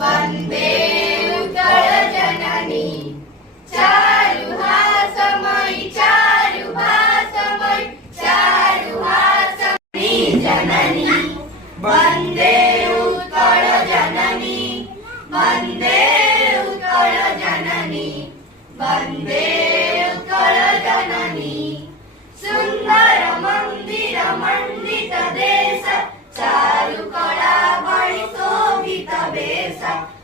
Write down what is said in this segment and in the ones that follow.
वन्दे उत्कल जननी चारुहासमयी चारुहासमयी चारुहासमयी जननी वन्दे उत्कल जननी वन्दे उत्कल जननी वन्दे उत्कल जननी सुन्दर मन्दिर मण्डित देश चारुकला बळि शोभित वेश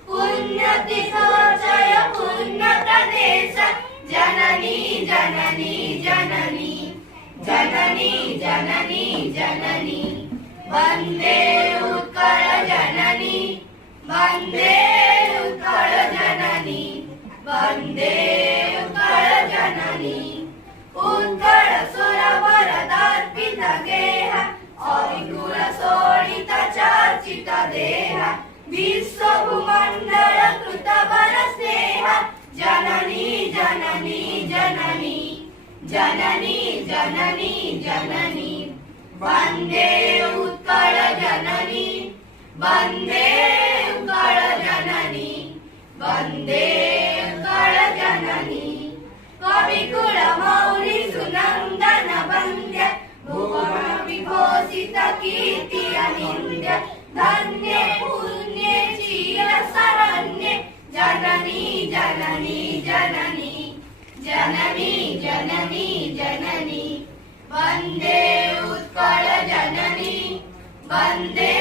पुण्यतीर्थोच्चय पुण्यप्रदेश जननी जननी जननी जननी जननी जननी वन्दे उत्कल जननी वन्दे उत्कल जननी वन्दे उत्कल जननी उत्कल सुरवर दर्पित गेह अविकुल शोणित चर्चित देह विश्वभूमण्डल कृत वर स्नेह जननी जननी जननी जननी जननी जननी वन्दे उत्कल जननी वन्दे उत्कल जननी वन्दे उत्कल जननी कविकुल मौलि सुनन्दन वन्द्य भुवन विभूषित कीर्ति अनिन्द्य धन्ये पुण्ये चिर शरण्ये जननी जननी जननी जननी जननी जननी वन्दे उत्कल जननी वन्दे